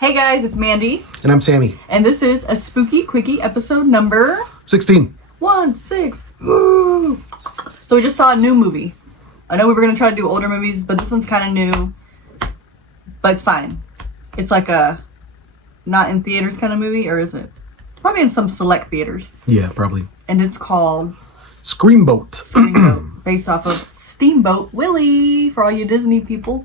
Hey guys, it's Mandy. And I'm Sammy. And this is a spooky quickie episode number 16. 16. Woo! So we just saw a new movie. I know we were going to try to do older movies, but this one's kind of new. But it's fine. It's like a not in theaters kind of movie, or is it? Probably in some select theaters. Yeah, probably. And it's called SCREAMBOAT. SCREAMBOAT, based off of Steamboat Willie, for all you Disney people.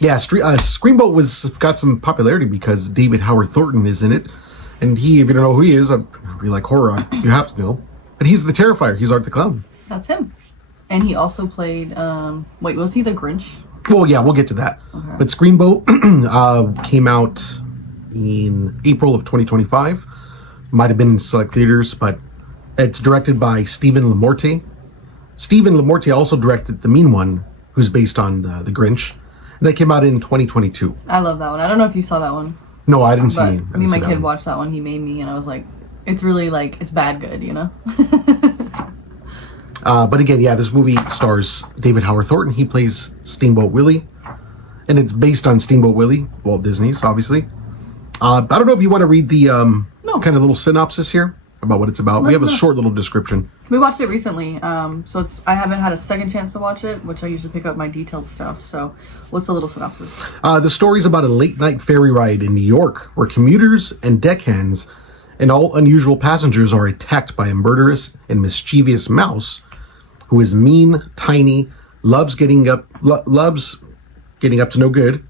Yeah, SCREAMBOAT got some popularity because David Howard Thornton is in it. And if you don't know who he is, if you like horror, you have to know. But he's the Terrifier. He's Art the Clown. That's him. And he also played, wait, was he the Grinch? Well, yeah, we'll get to that. Okay. But SCREAMBOAT came out in April of 2025. Might have been in select theaters, but it's directed by Stephen LaMorte. Stephen LaMorte also directed The Mean One, who's based on the Grinch. And that came out in 2022. I love that one. I don't know if you saw that one. No, I didn't see it. Me and my kid watched that one. He made me, and I was like, it's really like, it's bad good, you know? But again, yeah, this movie stars David Howard Thornton. He plays Steamboat Willie. And it's based on Steamboat Willie, Walt Disney's, obviously. I don't know if you want to read the kind of little synopsis here about what it's about. We have a short little description. We watched it recently, so I haven't had a second chance to watch it, which I usually pick up my detailed stuff. So what's the little synopsis? The story's about a late-night ferry ride in New York where commuters and deckhands and all unusual passengers are attacked by a murderous and mischievous mouse who is mean, tiny, loves getting up to no good.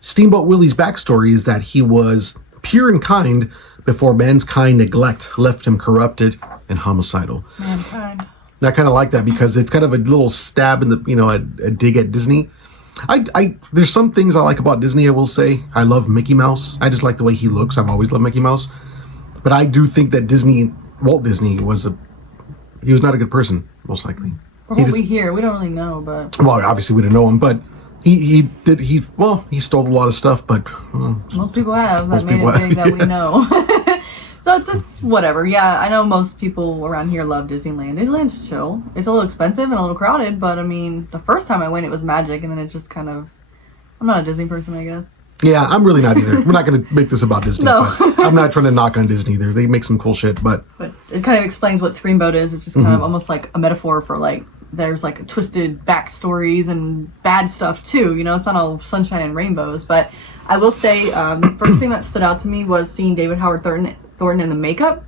Steamboat Willie's backstory is that he was pure and kind before mankind neglect left him corrupted and homicidal. Mankind. And I kind of like that because it's kind of a little stab in the, a dig at Disney. There's some things I like about Disney, I will say. I love Mickey Mouse. I just like the way he looks. I've always loved Mickey Mouse. But I do think that Walt Disney he was not a good person, most likely. From what we hear, we don't really know, but... Well, obviously we didn't know him, but he stole a lot of stuff, but... most people have. That made it big that we know. So it's whatever. Yeah, I know most people around here love Disneyland. Disneyland's chill. It's a little expensive and a little crowded, but I mean, the first time I went, it was magic, and then it just kind of... I'm not a Disney person, I guess. Yeah, I'm really not either. We're not going to make this about Disney. No. But I'm not trying to knock on Disney either. They make some cool shit, but it kind of explains what SCREAMBOAT is. It's just kind of almost like a metaphor for, like, there's, like, twisted backstories and bad stuff, too. You know, it's not all sunshine and rainbows. But I will say, the first thing that stood out to me was seeing David Howard Thornton in the makeup.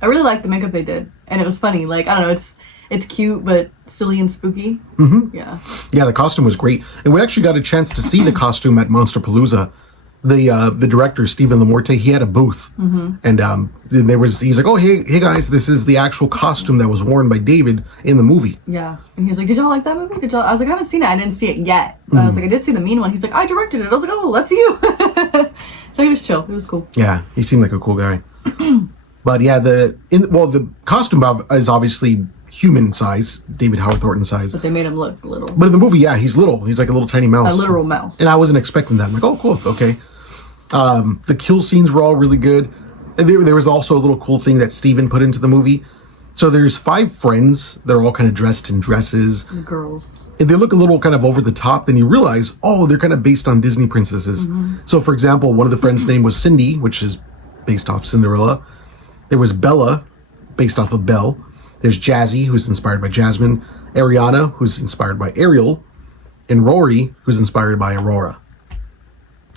I really liked the makeup they did. And it was funny. Like, I don't know, it's cute, but silly and spooky. Mm-hmm. Yeah. Yeah, the costume was great. And we actually got a chance to see the costume at Monsterpalooza. The director, Stephen LaMorte, he had a booth. Mm-hmm. And he's like, oh, hey guys, this is the actual costume that was worn by David in the movie. Yeah. And he was like, did y'all like that movie? I was like, I haven't seen it. I didn't see it yet. But I was like, I did see the Mean One. He's like, I directed it. I was like, oh, that's you. So he was chill. It was cool. Yeah, he seemed like a cool guy. But yeah, the costume is obviously human size, David Howard Thornton size. But they made him look little. But in the movie, yeah, he's little. He's like a little tiny mouse. A literal mouse. And I wasn't expecting that. I'm like, oh, cool, okay. The kill scenes were all really good. And there was also a little cool thing that Steven put into the movie. So there's 5 friends. They're all kind of dressed in dresses. Girls. And they look a little kind of over the top. Then you realize, oh, they're kind of based on Disney princesses. Mm-hmm. So, for example, one of the friends' name was Cindy, which is based off Cinderella. There was Bella, based off of Belle. There's Jazzy, who's inspired by Jasmine. Ariana, who's inspired by Ariel. And Rory, who's inspired by Aurora.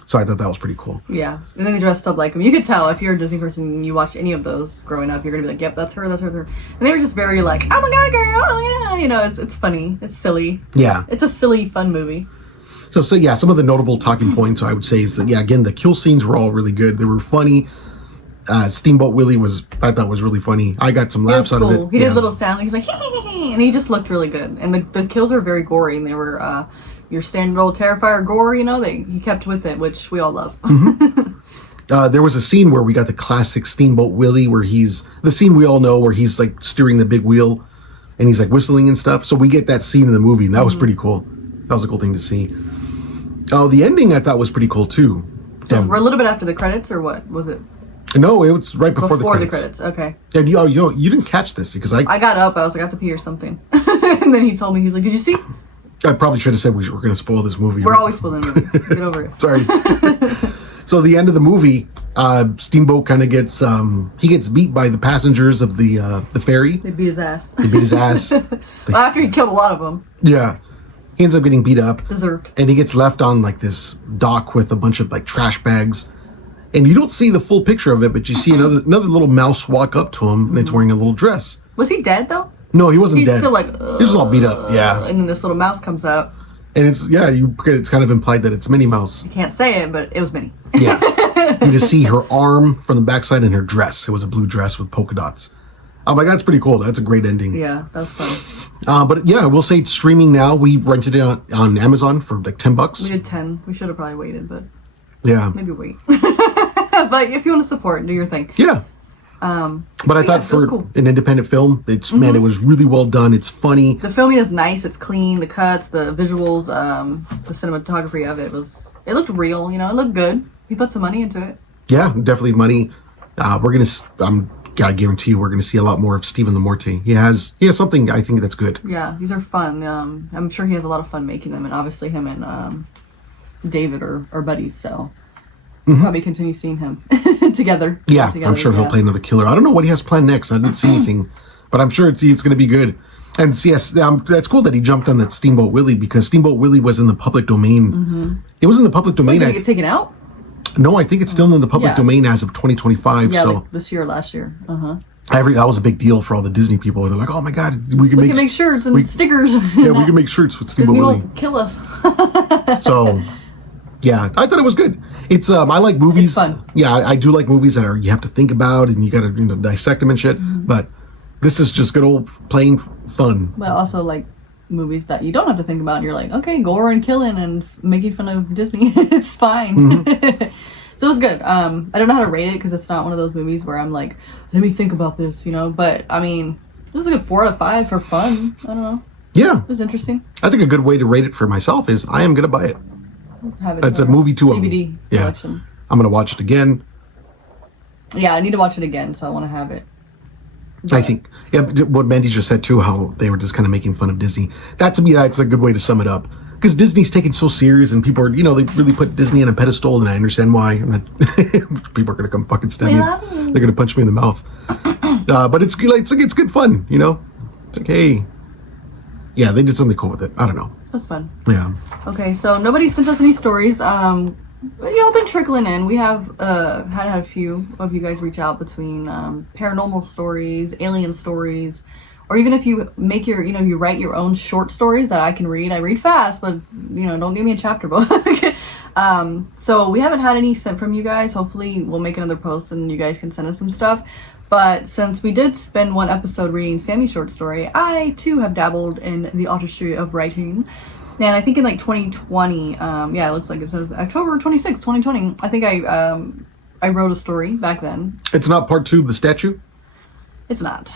So I thought that was pretty cool. Yeah. And then they dressed up like him. You could tell if you're a Disney person and you watch any of those growing up, you're going to be like, yep, that's her. And they were just very like, oh my God, girl, oh yeah. You know, it's funny. It's silly. Yeah. It's a silly, fun movie. So yeah, some of the notable talking points I would say is that, yeah, again, the kill scenes were all really good. They were funny. Steamboat Willie I thought was really funny. I got some laughs out of it. He did a little sound. He's like, hey, and he just looked really good. And the kills were very gory, and they were your standard old Terrifier gore. You know, he kept with it, which we all love. Mm-hmm. There was a scene where we got the classic Steamboat Willie, where the scene we all know, where he's like steering the big wheel, and he's like whistling and stuff. So we get that scene in the movie, and that was pretty cool. That was a cool thing to see. The ending I thought was pretty cool too. So we're a little bit after the credits, or what was it? No, it was right before the credits. Before the credits, okay. And you didn't catch this because I got up. I was like, I have to pee or something. And then he told me, he's like, did you see? I probably should have said we were going to spoil this movie. We're always spoiling movies. Get over it. Sorry. So the end of the movie, Steamboat kind of gets he gets beat by the passengers of the ferry. They beat his ass. They beat his ass. Well, after he killed a lot of them. Yeah. He ends up getting beat up. Deserved. And he gets left on like this dock with a bunch of like trash bags. And you don't see the full picture of it, but you see another little mouse walk up to him, and it's wearing a little dress. Was he dead though? No, he wasn't dead. He's still like. He was all beat up. Yeah. And then this little mouse comes out. And it's kind of implied that it's Minnie Mouse. You can't say it, but it was Minnie. Yeah. You just see her arm from the backside and her dress. It was a blue dress with polka dots. Oh my god, it's pretty cool. That's a great ending. Yeah, that's fun. But yeah, I will say it's streaming now. We rented it on Amazon for like $10. We did 10. We should have probably waited, but yeah, maybe wait. But if you want to support, do your thing. Yeah. But I thought for cool. an independent film, it's man, it was really well done. It's funny. The filming is nice. It's clean. The cuts, the visuals, the cinematography of it looked real. You know, it looked good. He put some money into it. Yeah, definitely money. I guarantee you, we're gonna see a lot more of Stephen Lamorte. He has something I think that's good. Yeah, these are fun. I'm sure he has a lot of fun making them, and obviously him and David are buddies, so we'll probably continue seeing him together. Yeah, I'm sure he'll play another killer. I don't know what he has planned next. I didn't see anything, but I'm sure it's going to be good. And yes, that's cool that he jumped on that Steamboat Willie, because Steamboat Willie was in the public domain. It was in the public domain. Did it get taken out? No, I think it's still in the public domain as of 2025. Yeah, so like this year or last year. that was a big deal for all the Disney people. They're like, oh my god, we can make shirts and stickers. Yeah, we can make shirts with Steamboat Disney Willie. won't kill us. So, yeah, I thought it was good. It's I like movies. It's fun. Yeah, I do like movies that you have to think about and you got to dissect them and shit. But this is just good old plain fun. But also like movies that you don't have to think about. And you're like, okay, gore and killing and making fun of Disney. It's fine. So it was good. I don't know how to rate it because it's not one of those movies where I'm like, let me think about this, But I mean, it was a good 4 out of 5 for fun. I don't know. Yeah, it was interesting. I think a good way to rate it for myself is I am gonna buy it. Have it. It's a movie to DVD collection. Yeah, I'm gonna watch it again. Yeah, I need to watch it again, so I want to have it. But I think, what Mandy just said too, how they were just kind of making fun of Disney. That to me, that's a good way to sum it up. Because Disney's taken so serious, and people are, they really put Disney on a pedestal, and I understand why. And that people are gonna come fucking stab me. They're gonna punch me in the mouth. But it's good fun, It's like, hey, yeah, they did something cool with it. I don't know. That's fun. Yeah. Okay, so nobody sent us any stories. Y'all been trickling in. We have had a few of you guys reach out between paranormal stories, alien stories, or even if you make you write your own short stories that I can read. I read fast, but don't give me a chapter book. So we haven't had any sent from you guys. Hopefully we'll make another post and you guys can send us some stuff. But since we did spend one episode reading Sammy's short story, I too have dabbled in the artistry of writing. And I think in like 2020, it looks like it says October 26, 2020, I think I wrote a story back then. It's not part 2 of the statue? It's not.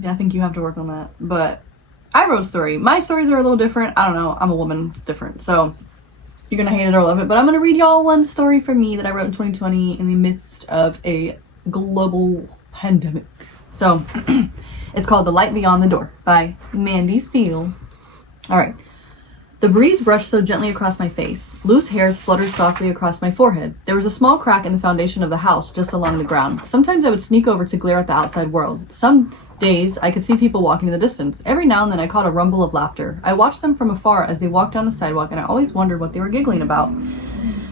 Yeah, I think you have to work on that. But I wrote a story. My stories are a little different. I don't know. I'm a woman. It's different. So you're going to hate it or love it. But I'm going to read y'all one story from me that I wrote in 2020 in the midst of a global pandemic. So it's called The Light Beyond the Door by Mandy Seal. All right. The breeze brushed so gently across my face. Loose hairs fluttered softly across my forehead. There was a small crack in the foundation of the house just along the ground. Sometimes I would sneak over to glare at the outside world. Some days I could see people walking in the distance. Every now and then I caught a rumble of laughter. I watched them from afar as they walked down the sidewalk, and I always wondered what they were giggling about.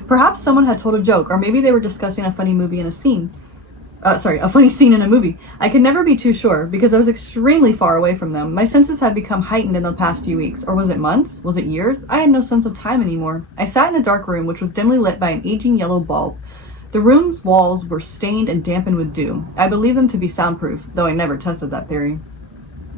Perhaps someone had told a joke, or maybe they were discussing a funny scene in a movie. I could never be too sure, because I was extremely far away from them. My senses had become heightened in the past few weeks. Or was it months? Was it years? I had no sense of time anymore. I sat in a dark room, which was dimly lit by an aging yellow bulb. The room's walls were stained and dampened with dew. I believed them to be soundproof, though I never tested that theory.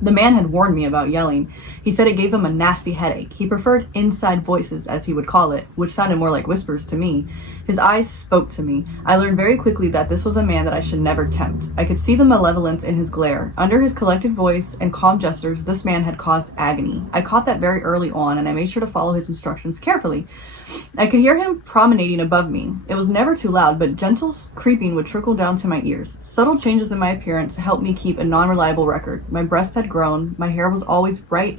The man had warned me about yelling. He said it gave him a nasty headache. He preferred inside voices, as he would call it, which sounded more like whispers to me. His eyes spoke to me. I learned very quickly that this was a man that I should never tempt. I could see the malevolence in his glare. Under his collected voice and calm gestures, this man had caused agony. I caught that very early on, and I made sure to follow his instructions carefully. I could hear him promenading above me. It was never too loud, but gentle creeping would trickle down to my ears. Subtle changes in my appearance helped me keep a non-reliable record. My breasts had grown. My hair was always bright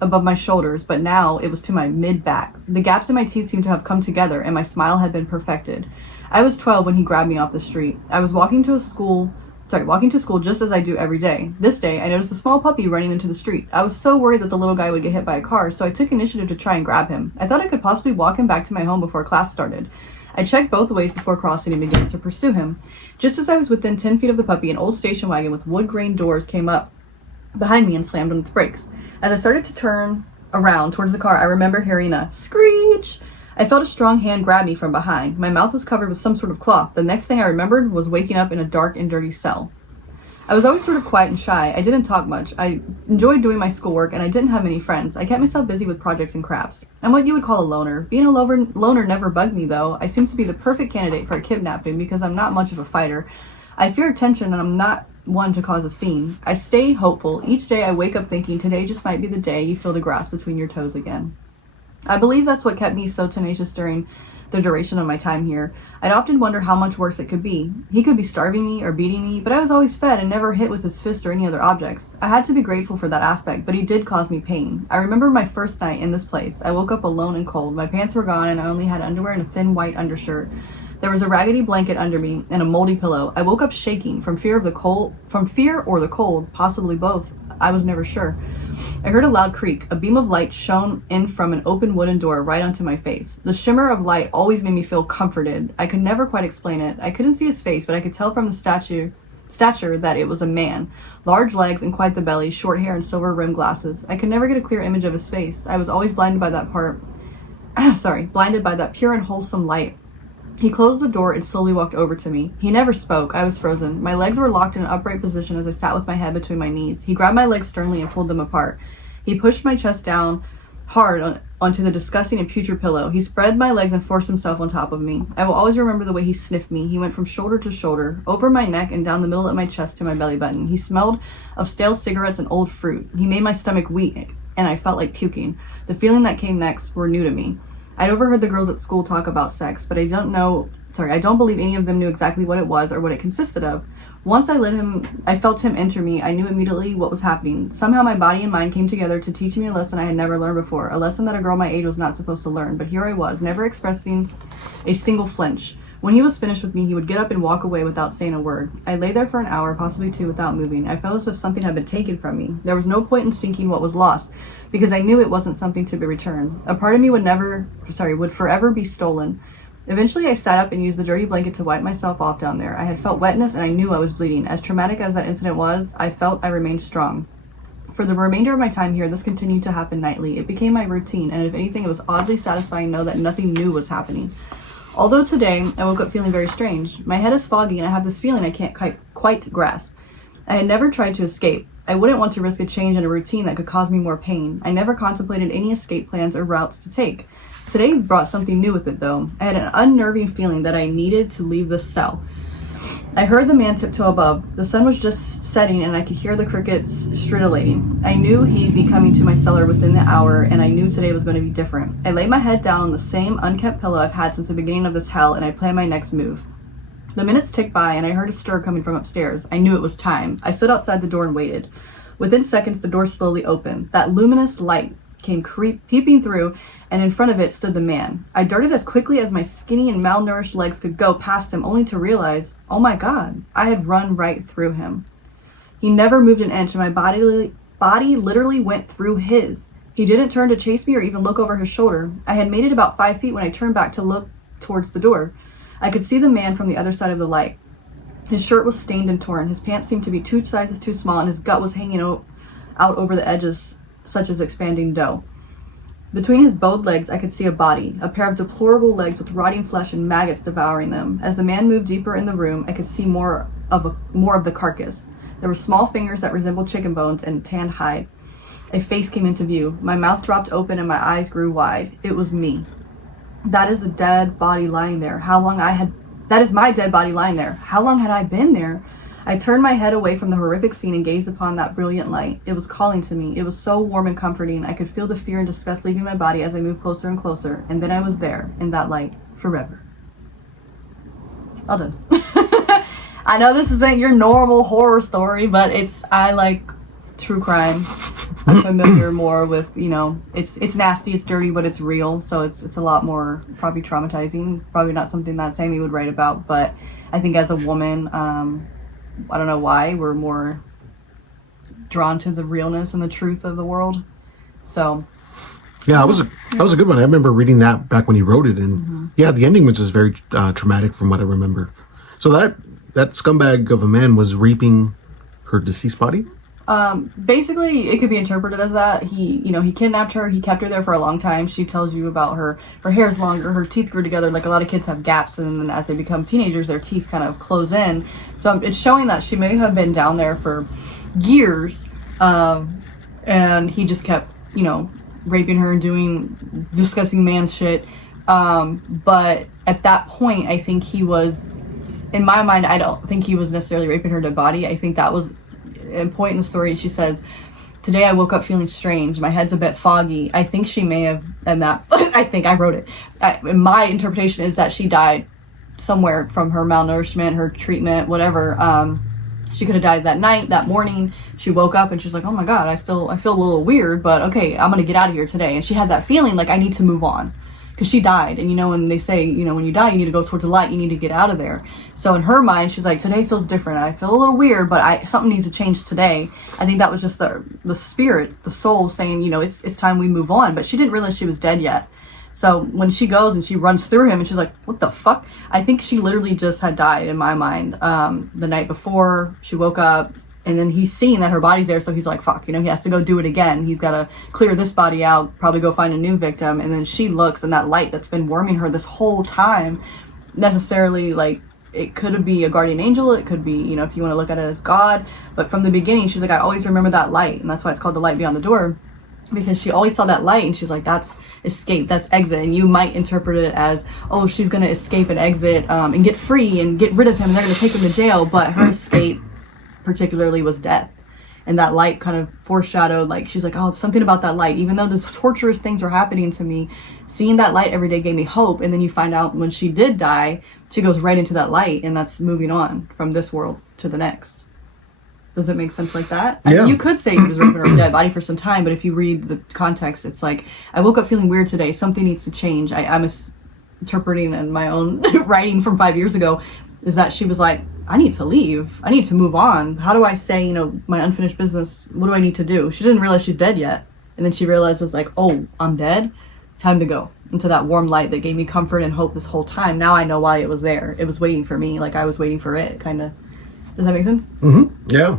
above my shoulders, but now it was to my mid-back. The gaps in my teeth seemed to have come together, and my smile had been perfected. I was 12 when he grabbed me off the street. I was walking to school just as I do every day. This day, I noticed a small puppy running into the street. I was so worried that the little guy would get hit by a car, so I took initiative to try and grab him. I thought I could possibly walk him back to my home before class started. I checked both ways before crossing and began to pursue him. Just as I was within 10 feet of the puppy, an old station wagon with wood grain doors came up behind me and slammed on its brakes. As I started to turn around towards the car, I remember hearing a screech. I felt a strong hand grab me from behind. My mouth was covered with some sort of cloth. The next thing I remembered was waking up in a dark and dirty cell. I was always sort of quiet and shy. I didn't talk much. I enjoyed doing my schoolwork, and I didn't have many friends. I kept myself busy with projects and crafts. I'm what you would call a loner. Being a loner never bugged me, though. I seem to be the perfect candidate for a kidnapping because I'm not much of a fighter. I fear attention, and I'm not one to cause a scene. I stay hopeful. Each day I wake up thinking today just might be the day you feel the grass between your toes again. I believe that's what kept me so tenacious during the duration of my time here. I'd often wonder how much worse it could be. He could be starving me or beating me, but I was always fed and never hit with his fist or any other objects. I had to be grateful for that aspect, but he did cause me pain. I remember my first night in this place. I woke up alone and cold. My pants were gone and I only had underwear and a thin white undershirt. There was a raggedy blanket under me and a moldy pillow. I woke up shaking from fear or the cold, possibly both. I was never sure. I heard a loud creak. A beam of light shone in from an open wooden door right onto my face. The shimmer of light always made me feel comforted. I could never quite explain it. I couldn't see his face, but I could tell from the stature that it was a man. Large legs and quite the belly, short hair and silver rimmed glasses. I could never get a clear image of his face. I was always blinded by that pure and wholesome light. He closed the door and slowly walked over to me. He never spoke. I was frozen. My legs were locked in an upright position as I sat with my head between my knees. He grabbed my legs sternly and pulled them apart. He pushed my chest down hard onto the disgusting and putrid pillow. He spread my legs and forced himself on top of me. I will always remember the way he sniffed me. He went from shoulder to shoulder, over my neck and down the middle of my chest to my belly button. He smelled of stale cigarettes and old fruit. He made my stomach weak, and I felt like puking. The feeling that came next were new to me. I'd overheard the girls at school talk about sex, but I don't believe any of them knew exactly what it was or what it consisted of. Once I felt him enter me, I knew immediately what was happening. Somehow my body and mind came together to teach me a lesson I had never learned before, a lesson that a girl my age was not supposed to learn. But here I was, never expressing a single flinch. When he was finished with me, he would get up and walk away without saying a word. I lay there for an hour, possibly two, without moving. I felt as if something had been taken from me. There was no point in seeking what was lost, because I knew it wasn't something to be returned. A part of me would forever be stolen. Eventually, I sat up and used the dirty blanket to wipe myself off down there. I had felt wetness and I knew I was bleeding. As traumatic as that incident was, I felt I remained strong. For the remainder of my time here, this continued to happen nightly. It became my routine, and if anything, it was oddly satisfying to know that nothing new was happening. Although today, I woke up feeling very strange. My head is foggy and I have this feeling I can't quite grasp. I had never tried to escape. I wouldn't want to risk a change in a routine that could cause me more pain. I never contemplated any escape plans or routes to take. Today brought something new with it, though. I had an unnerving feeling that I needed to leave the cell. I heard the man tiptoe above. The sun was just setting and I could hear the crickets stridulating. I knew he'd be coming to my cellar within the hour, and I knew today was going to be different. I laid my head down on the same unkept pillow I've had since the beginning of this hell, and I planned my next move. The minutes ticked by and I heard a stir coming from upstairs. I knew it was time. I stood outside the door and waited. Within seconds, the door slowly opened. That luminous light came peeping through, and in front of it stood the man. I darted as quickly as my skinny and malnourished legs could go past him, only to realize, oh my God, I had run right through him. He never moved an inch, and my body literally went through his. He didn't turn to chase me or even look over his shoulder. I had made it about 5 feet when I turned back to look towards the door. I could see the man from the other side of the light. His shirt was stained and torn. His pants seemed to be 2 sizes too small, and his gut was hanging out over the edges, such as expanding dough. Between his bowed legs, I could see a body, a pair of deplorable legs with rotting flesh and maggots devouring them. As the man moved deeper in the room, I could see more of the carcass. There were small fingers that resembled chicken bones and tanned hide. A face came into view. My mouth dropped open and my eyes grew wide. It was me. That is the dead body lying there. That is my dead body lying there. How long had I been there? I turned my head away from the horrific scene and gazed upon that brilliant light. It was calling to me. It was so warm and comforting. I could feel the fear and disgust leaving my body as I moved closer and closer. And then I was there, in that light, forever. All done. I know this isn't your normal horror story, but I like true crime. are familiar more with, it's nasty, it's dirty, but it's real. So it's a lot more probably traumatizing. Probably not something that Sammy would write about. But I think as a woman, I don't know why, we're more drawn to the realness and the truth of the world. So yeah, that was a good one. I remember reading that back when he wrote it, and yeah, the ending was just very traumatic from what I remember. So that scumbag of a man was raping her deceased body. Basically, it could be interpreted as that. He kidnapped her. He kept her there for a long time. She tells you about her hair's longer, her teeth grew together. Like a lot of kids have gaps, and then as they become teenagers, their teeth kind of close in. So it's showing that she may have been down there for years, and he just kept, raping her and doing disgusting man shit. But at that point, I think he was, in my mind, I don't think he was necessarily raping her dead body. I think that was a point in the story. She says, "Today I woke up feeling strange. My head's a bit foggy." I think she may have, and that I think I wrote it. My interpretation is that she died somewhere from her malnourishment, her treatment, whatever. She could have died that night, that morning. She woke up and she's like, "Oh my God, I feel a little weird, but okay, I'm gonna get out of here today." And she had that feeling like, I need to move on, because she died. And when they say, when you die, you need to go towards the light, you need to get out of there. So in her mind, she's like, today feels different. I feel a little weird, but something needs to change today. I think that was just the spirit, the soul saying, it's time we move on. But she didn't realize she was dead yet. So when she goes and she runs through him and she's like, what the fuck? I think she literally just had died in my mind. The night before, she woke up, and then he's seeing that her body's there, so he's like, fuck, he has to go do it again. He's got to clear this body out, probably go find a new victim. And then she looks, and that light that's been warming her this whole time, necessarily, like, it could be a guardian angel, it could be, if you want to look at it as God. But from the beginning, she's like, I always remember that light, and that's why it's called the light beyond the door. Because she always saw that light, and she's like, that's escape, that's exit. And you might interpret it as, oh, she's going to escape and exit and get free and get rid of him, and they're going to take him to jail. But her escape particularly was death. And that light kind of foreshadowed, like, she's like, oh, something about that light. Even though these torturous things were happening to me, seeing that light every day gave me hope. And then you find out when she did die, she goes right into that light, and that's moving on from this world to the next. Does it make sense like that? Yeah. I mean, you could say he was raping her dead body for some time, but if you read the context, it's like, I woke up feeling weird today. Something needs to change. I'm interpreting in my own writing from 5 years ago, is that she was like, I need to leave. I need to move on. How do I say, my unfinished business? What do I need to do? She didn't realize she's dead yet. And then she realizes, like, oh, I'm dead. Time to go into that warm light that gave me comfort and hope this whole time. Now I know why it was there. It was waiting for me, like I was waiting for it, kind of. Does that make sense? Mm-hmm. Yeah.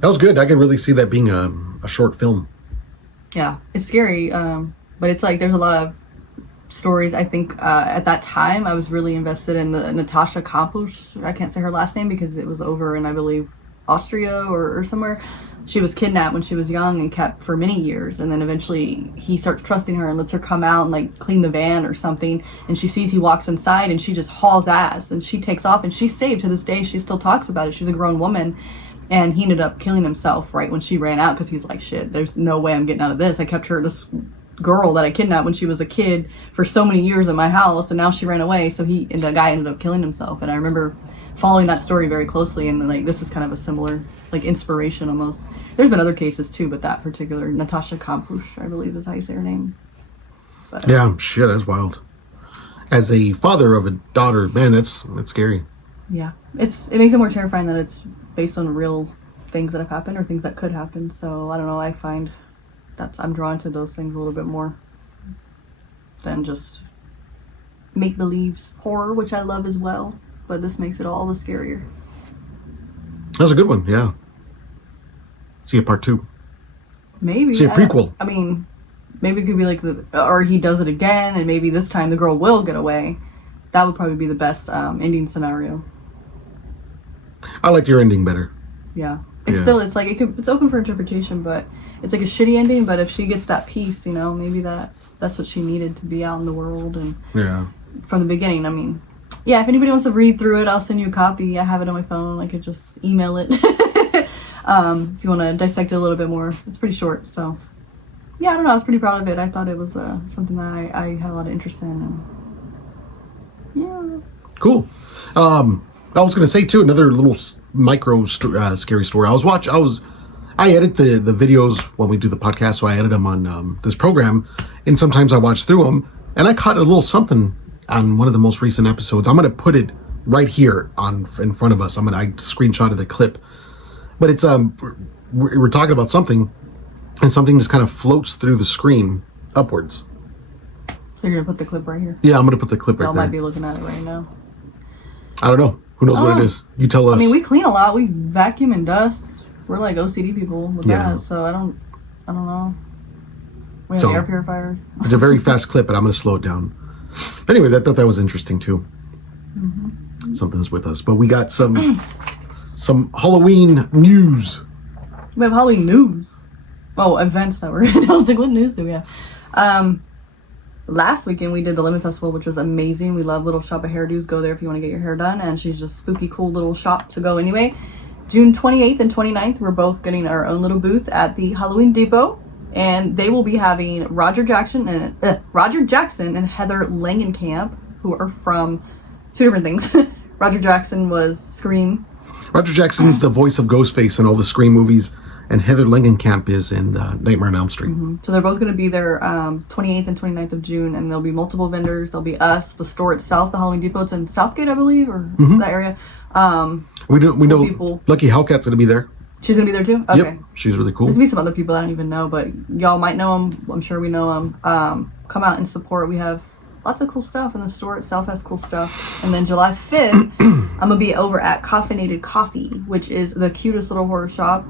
That was good. I could really see that being a short film. Yeah. It's scary, but it's like there's a lot of stories. I think at that time I was really invested in the Natasha Kampusch. I can't say her last name because it was over in, I believe, Austria or somewhere. She was kidnapped when she was young and kept for many years, and then eventually he starts trusting her and lets her come out and like clean the van or something, and she sees he walks inside and she just hauls ass and she takes off, and she's saved. To this day she still talks about it. She's a grown woman, and he ended up killing himself right when she ran out, because he's like, shit, there's no way I'm getting out of this. I kept this girl that I kidnapped when she was a kid for so many years in my house, and now she ran away. So the guy ended up killing himself. And I remember following that story very closely, and like this is kind of a similar like inspiration almost. There's been other cases too, but that particular Natasha Kampusch, I believe is how you say her name. But, yeah, shit, that's wild. As a father of a daughter, man, that's scary. Yeah, it makes it more terrifying that it's based on real things that have happened or things that could happen. So I don't know. I find I'm drawn to those things a little bit more than just make believes horror, which I love as well. But this makes it all the scarier. That's a good one. Yeah. See a part 2. Maybe. See a prequel. I mean, maybe it could be like or he does it again, and maybe this time the girl will get away. That would probably be the best ending scenario. I like your ending better. Yeah. It's like it's open for interpretation, but it's like a shitty ending. But if she gets that peace, maybe that's what she needed to be out in the world. And yeah, from the beginning, I mean, yeah. If anybody wants to read through it, I'll send you a copy. I have it on my phone. I could just email it. If you want to dissect it a little bit more, it's pretty short. So yeah, I don't know. I was pretty proud of it. I thought it was something that I had a lot of interest in. And yeah. Cool. I was going to say too, another little micro scary story. I I edit the videos when we do the podcast, so I edit them on this program, and sometimes I watch through them, and I caught a little something on one of the most recent episodes. I'm going to put it right here in front of us. I screenshotted the clip, but it's we're talking about something, and something just kind of floats through the screen upwards. So you're gonna put the clip right here? Yeah, I'm gonna put the clip right Y'all there. might be looking at it right now. I don't know. Who knows what it is? You tell us. I mean, we clean a lot. We vacuum and dust. We're like OCD people with that, so I don't know. We have air purifiers. It's a very fast clip, but I'm gonna slow it down. But anyways, I thought that was interesting too. Mm-hmm. Something's with us, but we got some Halloween news. We have Halloween news. Oh, events that we're in. I was like, what news do we have? Last weekend we did the Lemon Festival, which was amazing. We love Little Shop of Hairdos. Go there if you want to get your hair done, and she's just spooky, cool little shop to go anyway. June 28th and 29th, we're both getting our own little booth at the Halloween Depot, and they will be having Roger Jackson and Heather Langenkamp, who are from two different things. Roger Jackson was Scream. Roger Jackson's the voice of Ghostface in all the Scream movies, and Heather Langenkamp is in Nightmare on Elm Street. Mm-hmm. So they're both going to be there 28th and 29th of June, and there'll be multiple vendors. There'll be us, the store itself, the Halloween Depot. It's in Southgate, I believe, or that area. We know people. Lucky Hellcat's going to be there. She's going to be there too? Okay. Yep, she's really cool. There's going to be some other people I don't even know, but y'all might know them. I'm sure we know them. Come out and support. We have lots of cool stuff, and the store itself has cool stuff. And then July 5th, I'm going to be over at Caffeinated Coffee, which is the cutest little horror shop.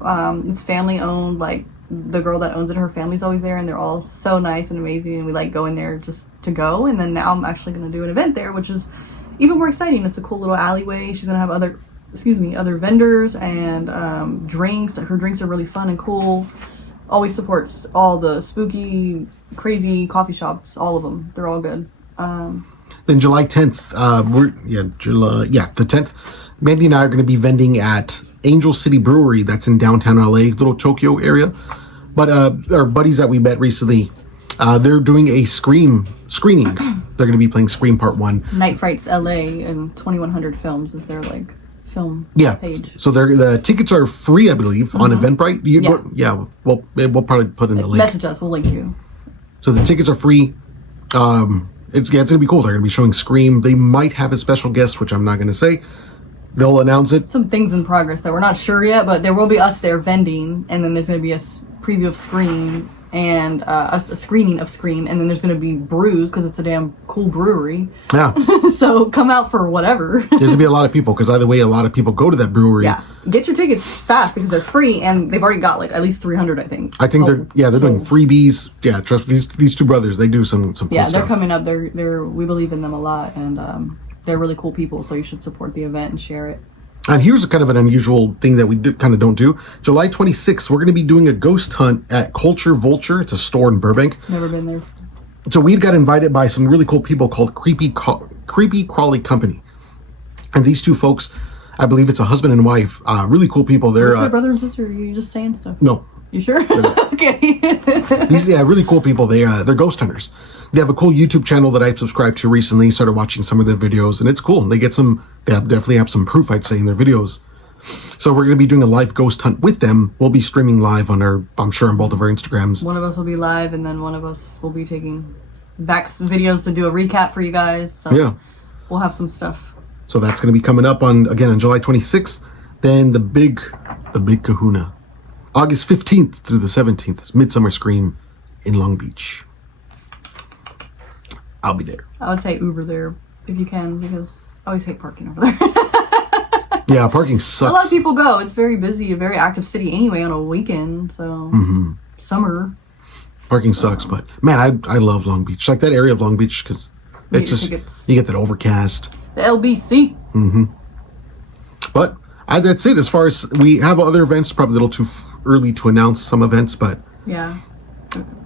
It's family owned. Like, the girl that owns it, her family's always there, and they're all so nice and amazing, and we like go in there just to go. And then now I'm actually going to do an event there, which is even more exciting. It's a cool little alleyway. She's going to have other vendors and drinks. Her drinks are really fun and cool. Always supports all the spooky, crazy coffee shops, all of them. They're all good. Then July 10th, the 10th, Mandy and I are going to be vending at Angel City Brewery, that's in downtown LA, little Tokyo area. But our buddies that we met recently, they're doing a screening. They're going to be playing Scream Part 1. Night Frights LA and 2100 Films is their like film page. So the tickets are free, I believe, on Eventbrite. We'll probably put in the link. Message us, we'll link you. So the tickets are free. It's going to be cool. They're going to be showing Scream. They might have a special guest, which I'm not going to say. They'll announce it. Some things in progress that we're not sure yet, but there will be us there vending, and then there's going to be a preview of Scream and a screening of Scream, and then there's going to be brews because it's a damn cool brewery. Yeah. So come out for whatever. There's going to be a lot of people because either way, a lot of people go to that brewery. Yeah. Get your tickets fast because they're free, and they've already got like at least 300, I think. I think they're doing freebies. Yeah, trust these two brothers. They do some cool they're stuff. coming up. We believe in them a lot, and they're really cool people. So you should support the event and share it. And here's a kind of an unusual thing that we kind of don't do. July 26th, we're going to be doing a ghost hunt at Culture Vulture. It's a store in Burbank. Never been there. So we got invited by some really cool people called Creepy Crawly Company. And these two folks, I believe it's a husband and wife, really cool people. They're your brother and sister. Are you just saying stuff? No. You sure? Okay. These really cool people. They're ghost hunters. They have a cool YouTube channel that I subscribed to recently. Started watching some of their videos, and it's cool. They definitely have some proof, I'd say, in their videos. So we're going to be doing a live ghost hunt with them. We'll be streaming live on I'm sure on both of our Instagrams. One of us will be live, and then one of us will be taking back some videos to do a recap for you guys. So yeah. We'll have some stuff. So that's going to be coming up on July 26th. Then the big kahuna. August 15th through the 17th is Midsummer Scream in Long Beach. I'll be there. I would say Uber there if you can, because I always hate parking over there. Yeah, parking sucks. A lot of people go. It's very busy, a very active city anyway on a weekend. So summer. Parking sucks, but man, I love Long Beach. Like that area of Long Beach because it's just you get that overcast. The LBC. But that's it. As far as we have other events, probably a little too early to announce some events, but yeah.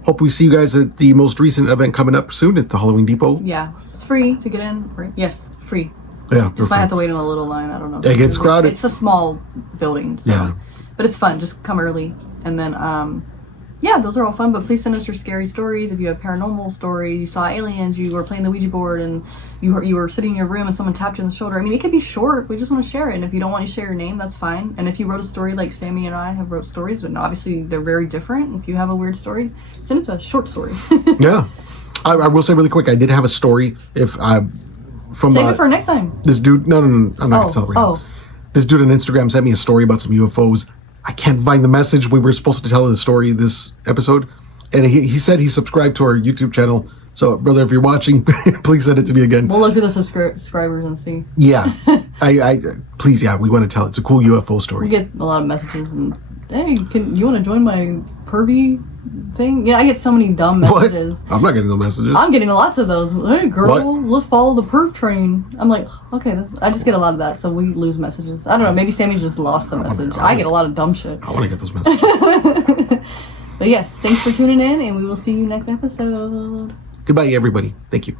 Hope we see you guys at the most recent event coming up soon at the Halloween Depot. Yeah, it's free to get in. Right? Yes, free. Yeah, just might have to wait in a little line. I don't know. It gets crowded. It's a small building, so but it's fun. Just come early, and then Yeah, those are all fun, but please send us your scary stories. If you have paranormal stories, you saw aliens, you were playing the Ouija board, and you were sitting in your room and someone tapped you on the shoulder. I mean, it could be short. We just want to share it. And if you don't want to share your name, that's fine. And if you wrote a story like Sammy and I have wrote stories, but obviously they're very different. If you have a weird story, send it to us. Short story. Yeah. I will say really quick, I did have a story. Save it for next time. This dude, no, I'm not going to tell it right now. This dude on Instagram sent me a story about some UFOs. I can't find the message. We were supposed to tell the story this episode. And he said he subscribed to our YouTube channel. So, brother, if you're watching, please send it to me again. We'll look through the subscribers and see. Yeah. Please, we want to tell it. It's a cool UFO story. We get a lot of messages and, hey, you want to join my pervy thing? I get so many dumb messages. What? I'm not getting those messages. I'm getting lots of those. Hey, girl, let's follow the perv train. I'm like, okay, I just get a lot of that, so we lose messages. I don't know, maybe Sammy just lost a message. I get a lot of dumb shit. I want to get those messages. But yes, thanks for tuning in, and we will see you next episode. Goodbye, everybody. Thank you.